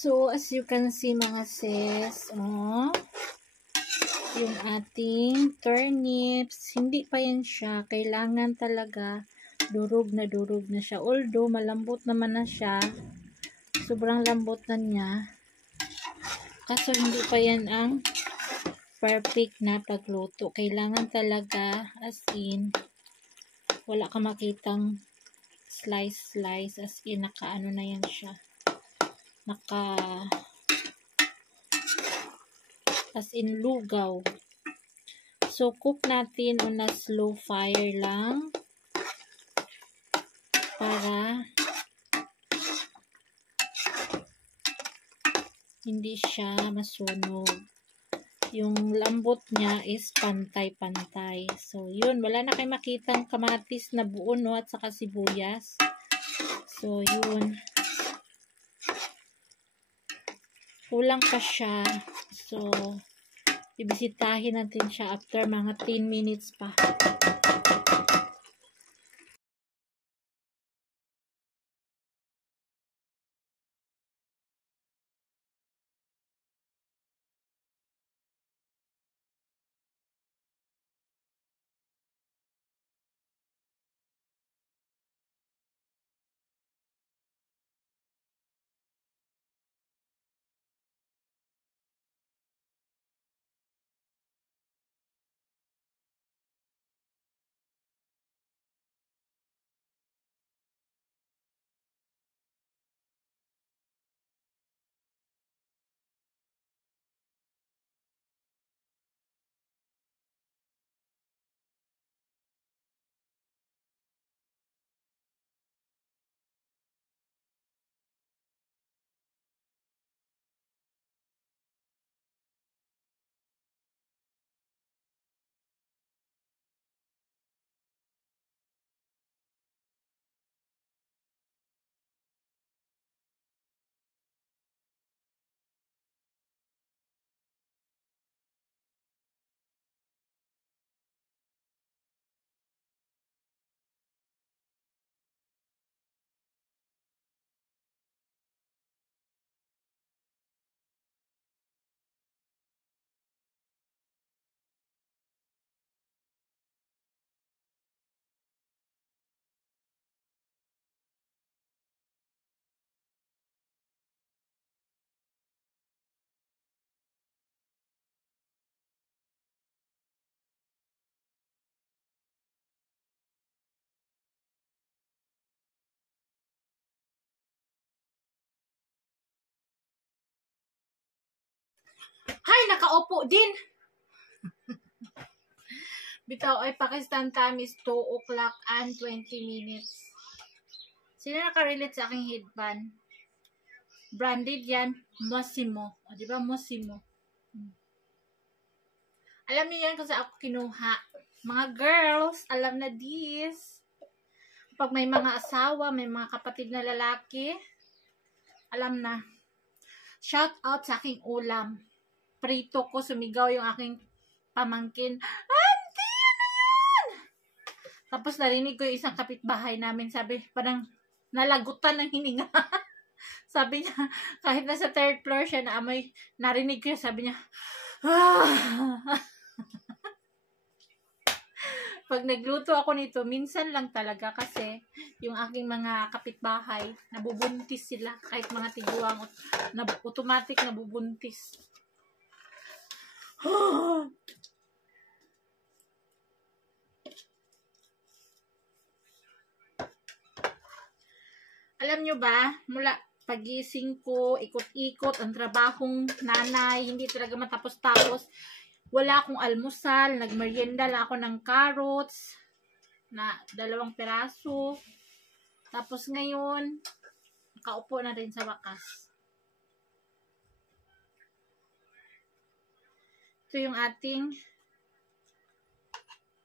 So, as you can see mga sis, yung ating turnips, hindi pa yan siya. Kailangan talaga durog na siya. Although, malambot naman na siya. Sobrang lambot na niya. Kaso, hindi pa yan ang perfect na pagluto. Kailangan talaga, as in, wala ka makitang slice, as in, nakaano na yan siya. As in, lugaw. So, cook natin on a slow fire lang para hindi siya masunog. Yung lambot niya is pantay-pantay. So, yun. Wala na kayo makitang kamatis na buo, no? At saka sibuyas. So, yun. Kulang pa siya. So, ibisitahin natin siya after mga 10 minutes pa. Hay, nakaupo din. Bitaw ay Pakistan time is 2 o'clock and 20 minutes. Sino nakarelate sa aking headband? Branded yan. Mossimo. O, diba? Mossimo. Alam niyo yan kung saan ako kinuha. Mga girls, alam na this. Pag may mga asawa, may mga kapatid na lalaki, alam na. Shout out sa aking ulam. Prito ko, sumigaw yung aking pamangkin. Auntie, ano yun? Tapos narinig ko yung isang kapitbahay namin. Sabi, parang nalagutan ng hininga. Sabi niya, kahit nasa 3rd floor siya na amoy, narinig ko yun. Sabi niya, Pag nagluto ako nito, minsan lang talaga kasi yung aking mga kapitbahay, nabubuntis sila. Kahit mga tiguang, automatic nabubuntis. Alam nyo ba, mula pagising ko, ikot-ikot, ang trabahong nanay, hindi talaga matapos-tapos. Wala akong almusal, nagmerienda lang ako ng carrots, na 2 piraso. Tapos ngayon, nakaupo na rin sa wakas. Ito yung ating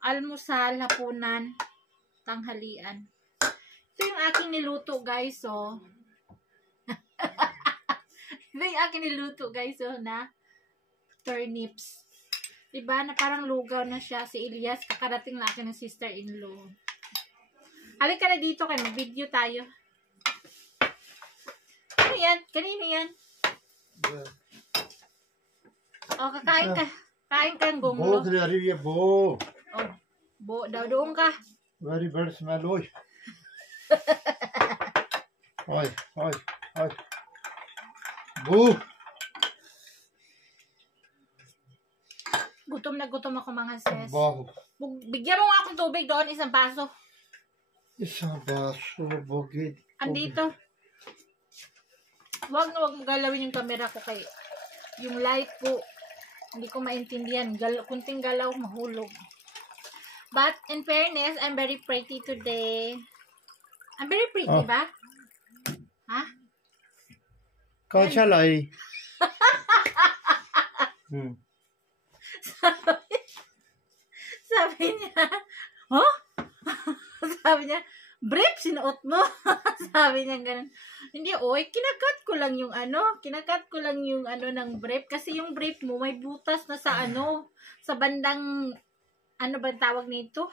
almusal, hapunan, tanghalian. Ito yung aking niluto, guys, oh. Ito yung aking niluto, guys, oh, na turnips. Diba, na parang lugaw na siya. Si Elias, kakarating na akin ng sister-in-law. Halika na dito, kayo, mag-video tayo. Ano yan? Kanino yan? O, kakain ka. Kain ka ng भूख gunglo. लग रही है वो O, daw doon ka. Very bad smell ओए ओए ओए ओए भूख Gutom na gutom ako mga sis. बहुत Bigyan mo nga akong tubig doon, isang baso. इसमें Basu bogie Andito. Huwag na huwag mo galawin yung camera ko kay yung light ko. Hindi ko maintindihan. Kunting galaw, mahulog. But, in fairness, I'm very pretty today. I'm very pretty, Oh. ba? Ha? कौन सा लाई Sabi niya, huh? Sabi niya, brief, sinuot mo. Sabi niya ganun. Hindi, oy, kinakat ko lang yung ng brief. Kasi yung brief mo, may butas na sa sa bandang, ano ba tawag nito?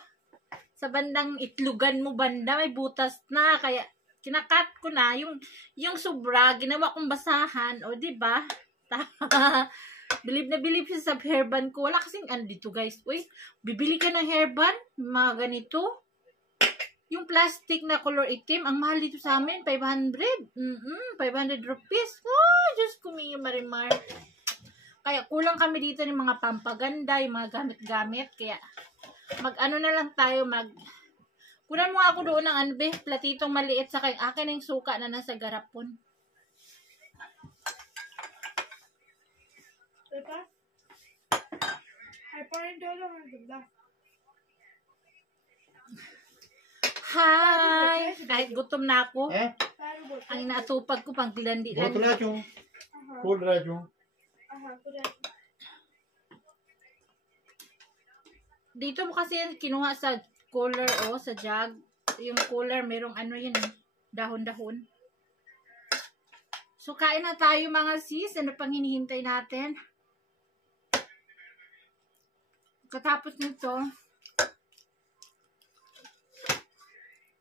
Sa bandang itlugan mo banda, may butas na. Kaya, kinakat ko na. Yung sobra, ginawa kong basahan. O, diba? Bilib na bilib siya sa hairband ko. Wala kasing dito guys. Uy, bibili ka ng hairband? Mga ganito. Yung plastic na color itim, ang mahal dito sa amin, 500. 500 rupees. Oh, Diyos ko minyo marimar. Kaya kulang kami dito ng mga pampaganda, yung mga gamit-gamit. Kaya mag-ano na lang tayo, kunan mo ako doon ng platitong maliit sa kay akin yung suka na nasa garapon. Diba? Ay, parang dolo ang ganda. Hi! Kahit gutom na ako, ang inaatupag ko pang tilandi-landi. बोतला क्यों खोल रहा क्यों Dito mo kasi yan kinuha sa cooler sa jug. Yung cooler, merong yun dahon-dahon. So, kain na tayo mga sis. Ano pang hinihintay natin? Katapos nito,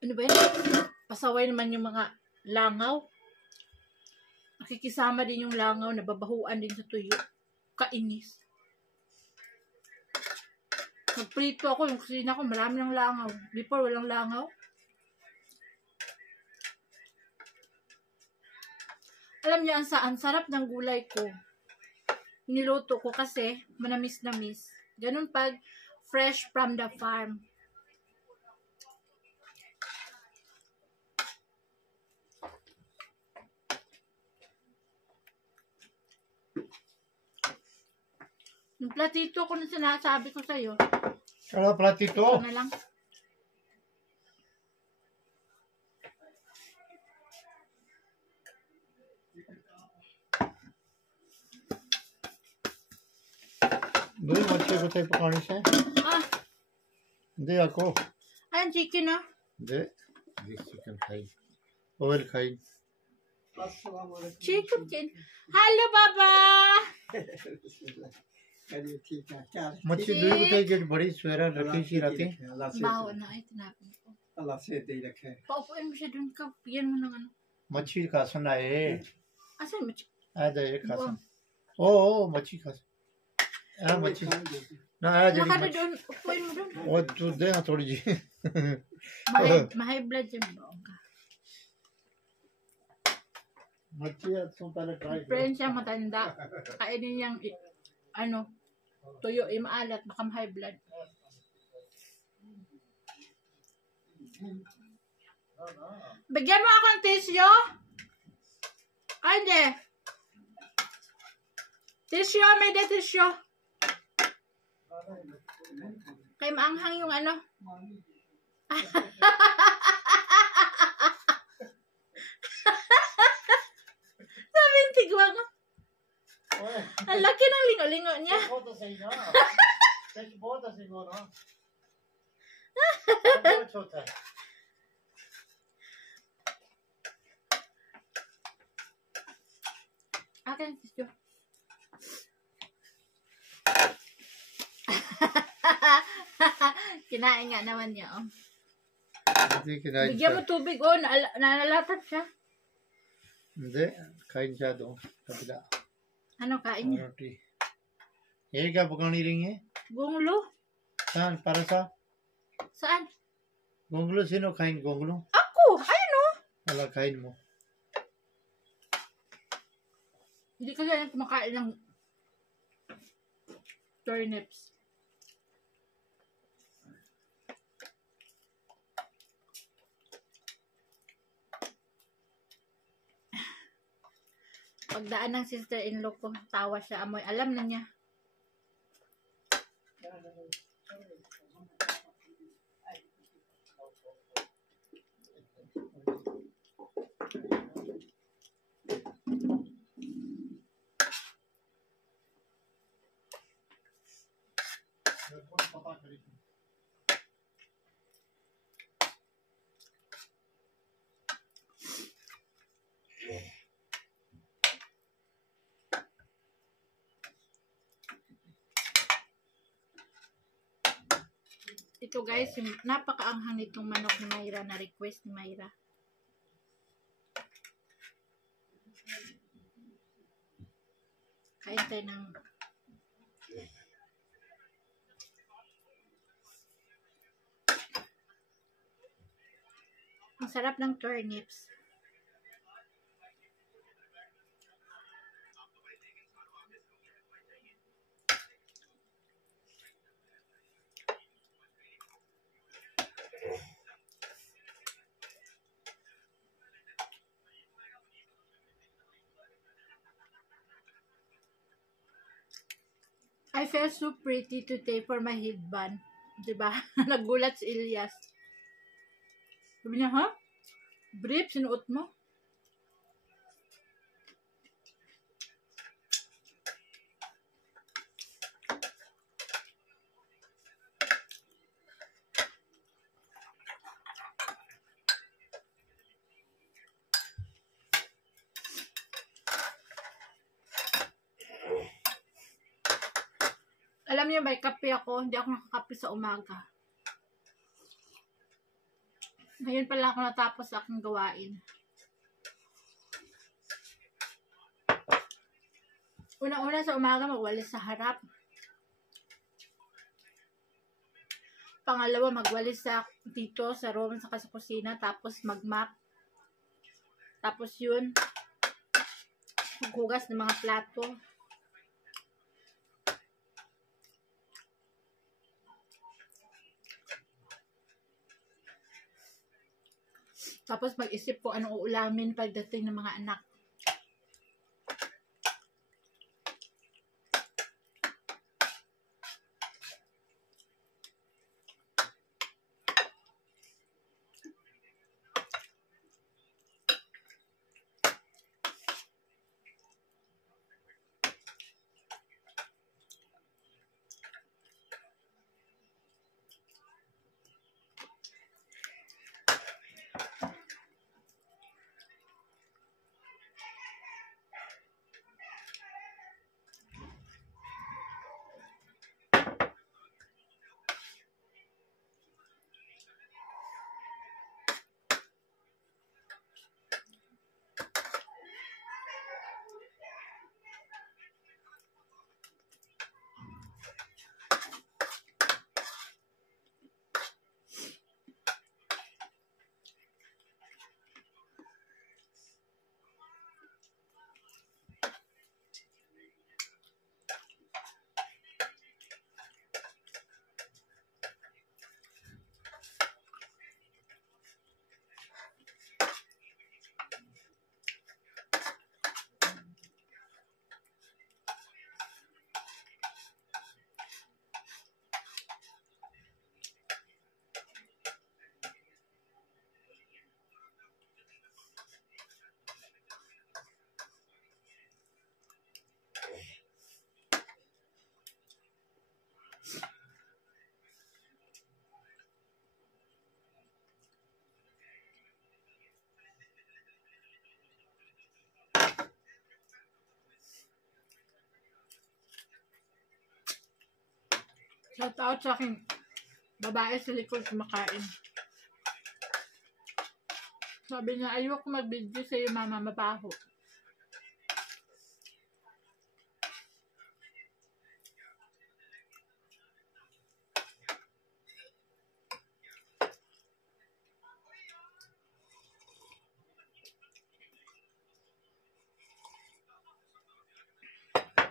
ano ba yun? Pasaway naman yung mga langaw. Nakikisama din yung langaw, nababahuan din sa tuyo. Kainis. Nagprito ako, yung kusina ko, marami ng langaw. Before, walang langaw. Alam niyo, ang sarap ng gulay ko. Niluto ko kasi, manamis-namis. Ganun pag fresh from the farm. Yung platito ko na sinasabi ko sa'yo. चढ़ा platito Ito na lang. दो बच्चे को थे पकाने से दे आको Ayan, chicken दे चिकन खाई ऑयल खाई Chicken. Hello, Baba! मच्छी दूध को थे जो बड़ी स्वेरा रखी सी राती Baho na. Ay, tinapin ko. Allah से दे रखे Paupuin mo siya dun ka. Bigyan mo ng मच्छी खासन आए Asan mo? आ जाए खासन ओ मच्छी खास आ मच्छी ना आ Ano ka na जड़ी dun? Upuin mo dun. वो तू दे हाँ थोड़ी जी Mahay blood dyan ba? मच्छी तुम पहले try Friend siya matanda. Kainin niyang tuyo, maalat, baka high blood. Bigyan mo ako ng tissue? Ay, hindi. Tissue, may de tissue. Kaya maanghang yung Sabi yung tigwa ko. Ang laki ng lingo-lingo niya. बहुत सही ना सच बहुत सही हो ना बहुत छोटा है Akin, tissue. Kinain nga naman niya, Bigyan mo tubig, nalalapat siya. दे खाई जा दो कबला Ano kain niya? रोटी ये क्या पकानी रही है Gunglo? सान परसा Saan? गोंगलो सिनो खाइन गोंगलो Ako! Ayun o! अला खाइन mo Hindi ka ganyan kumakain ng turnips. Pagdaan ng sister-in-law ko, tawa siya, amoy. Alam na niya. Ito guys, napakaanghang nitong manok ni Mayra, na request ni Mayra. Kain tayo ng ang sarap ng turnips. I felt so pretty today for my headband. Diba? Nagulat si Elias. Sabi niya, ha? Brief, sinuot mo? Alam niyo, may kape ako. Hindi ako nakakape sa umaga. Ngayon pa lang ako natapos sa aking gawain. Unang-una sa umaga, magwalis sa harap. Pangalawa, magwalis sa dito, sa room, saka sa kusina. Tapos mag-mop. Tapos yun, maghugas ng mga plato. Tapos mag-isip ko anong uulamin pagdating ng mga anak. Shout out sa aking babae sa likod kumakain. Sabi niya, ayoko mag-video sa'yo mama, mabaho.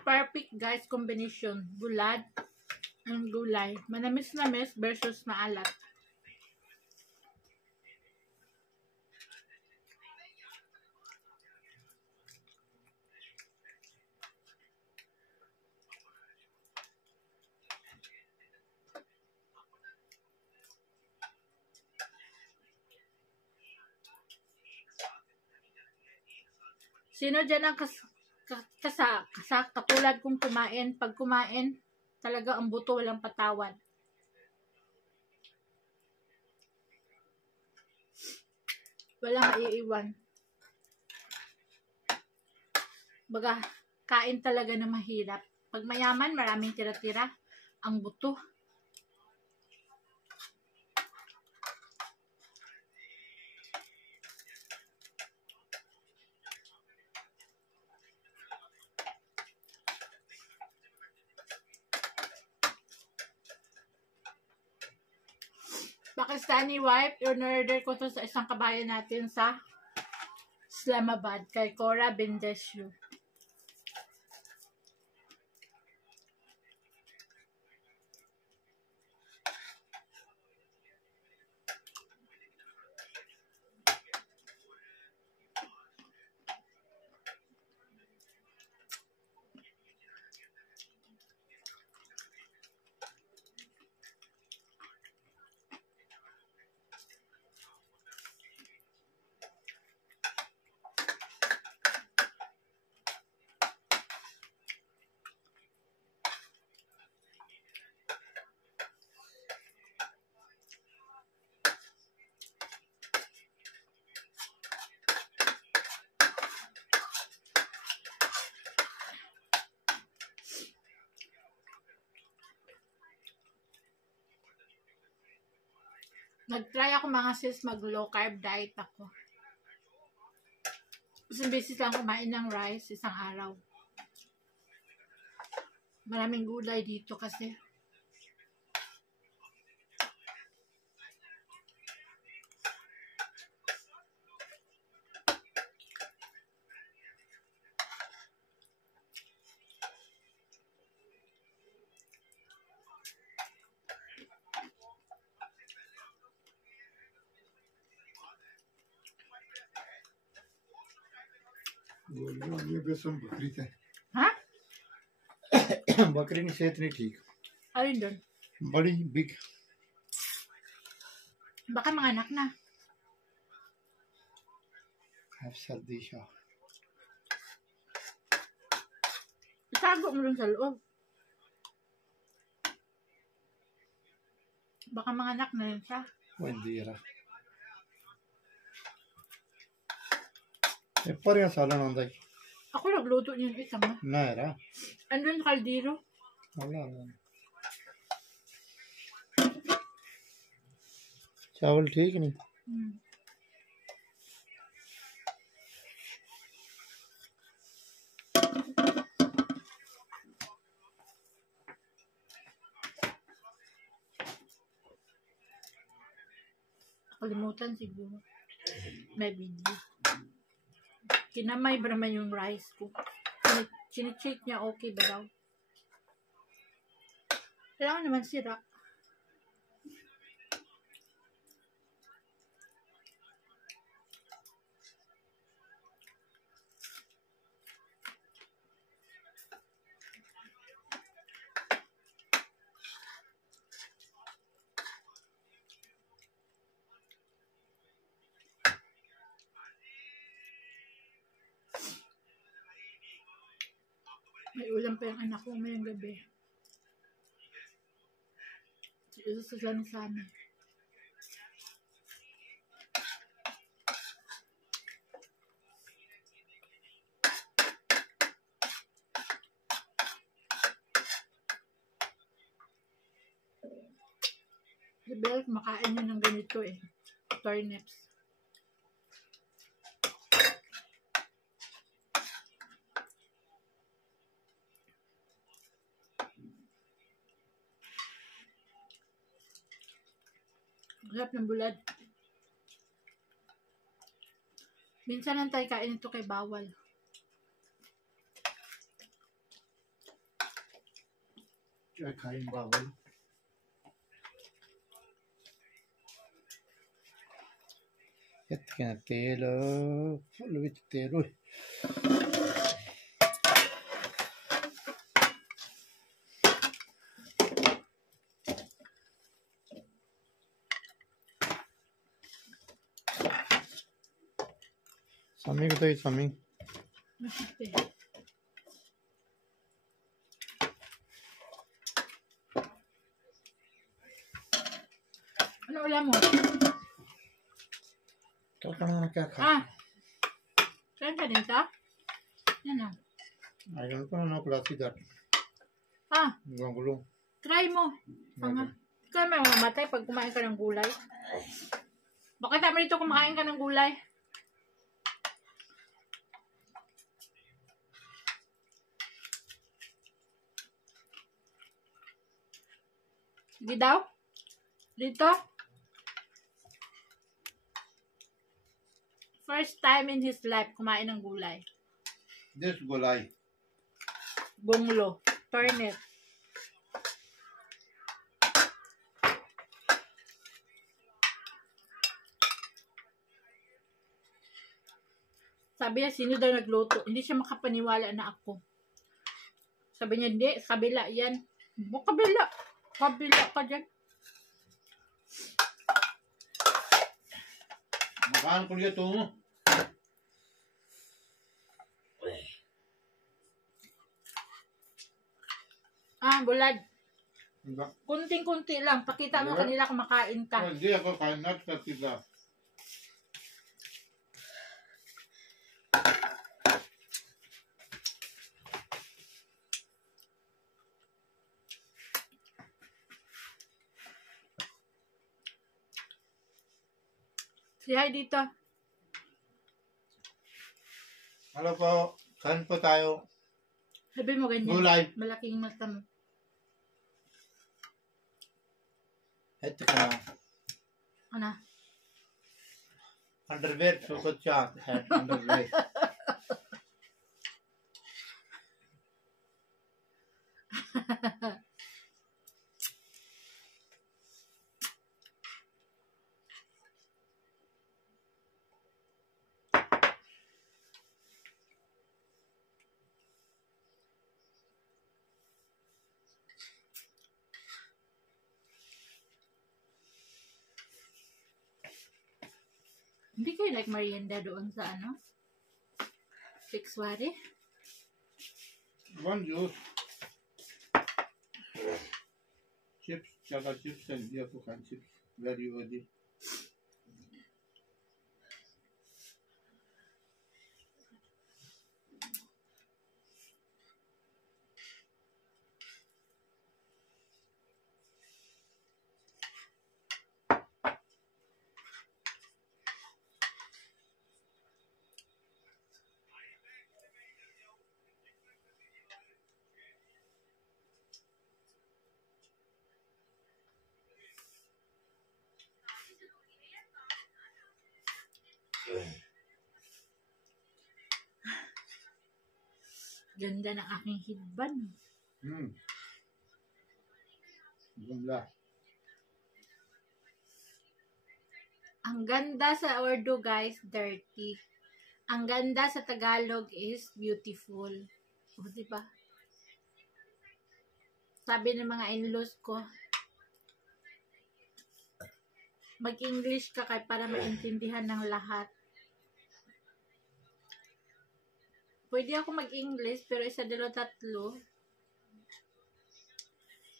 Perfect guys combination. Bulad ng gulay. Manamis-namis versus maalat. Sino dyan ang katulad kong kumain? Pag kumain, talaga ang buto walang patawad. Walang maiiwan. Baga, kain talaga na mahirap. Pag mayaman, maraming tira-tira. Ang buto. Pakistani wife, in-order ko to sa isang kabayan natin sa Islamabad, kay Cora Bendesio. Nag-try ako mga sis, mag-low carb diet ako. Isang beses lang kumain ng rice, isang araw. Maraming gulay dito kasi. ये बेसम बकरी थे Ha? बकरी की सेहत नहीं ठीक Ayun doon. बड़ी big Baka mga anak na. सर्दी Shah Itago mo dun sa loob. Baka mga anak na yun siya. Buen día. Eppar ya salan onda. Ako nagluto niyan isa nga. Na era. Andun sa kaldero. Allah. चावल ठीक नहीं Kalimutan siguro. May video. Kinamay ba naman yung rice ko? Chine-check niya okay ba daw? Kailangan naman sira. May ulam pa yung anak ko mayang gabi. Ito sa sana. Si Belle, makain niya ng ganito eh. Turnips. Sarap ng bulad. Minsan lang tayo kain ito kay bawal. Kain bawal. Jätkä teelo. Luvit teelo. Sami ko tayo, Sami. Ano ulam mo? Tara ka na nakakain. Ah! Kain ka din ta? Yan ah. Ayun ko na klase dat. Ah! Gulong-gulong. Try mo. Tama. Ikaw may mamatay pag kumain ka ng gulay. Bakit naman dito kumakain ka ng gulay? Sige daw. Dito. First time in his life kumain ng gulay. This gulay. Bunglo. Turnip. Sabi niya, sino daw nagluto? Hindi siya makapaniwala na ako. Sabi niya, hindi. Kabila yan. Kabila. Kabila ka dyan. Makaan ko dito mo. Ah, bulad. Enggak. Kunting-kunti lang. Pakita mo kanila kung makain ka. Hindi ako kain na sa tiga. Say hi dito. Hello po. Kain po tayo. Sabi mo ganyan. Gulay. Malaking mata mo. Ito ka na. Ano? Underwear. Sukot siya. Underwear. Hindi kayo like merienda doon sa ano? Sixwari? One juice. Chips. Tsaka chips. Hindi ako kain chips. Very oily. Ganda ng aking hidban. Ganda. Ang ganda sa Urdu, guys, dirty. Ang ganda sa Tagalog is beautiful. O, diba? Sabi ng mga in-laws ko, mag-English ka kay para maintindihan ng lahat. Pwede ako mag-English, pero isa, dalawa, tatlo.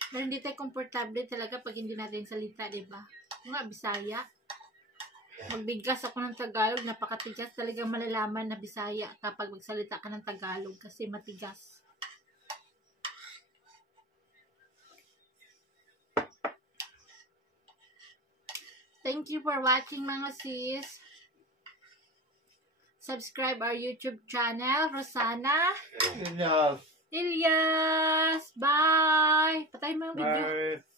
Pero hindi tayo komportable talaga pag hindi natin salita, diba? Kung nga, Bisaya. Magbigas ako ng Tagalog, napakatigas. Talagang malalaman na Bisaya kapag magsalita ka ng Tagalog kasi matigas. Thank you for watching, mga sis. Subscribe our YouTube channel, Rosana. Enough. Ilyas. Bye. Patay mo yung video. Bye.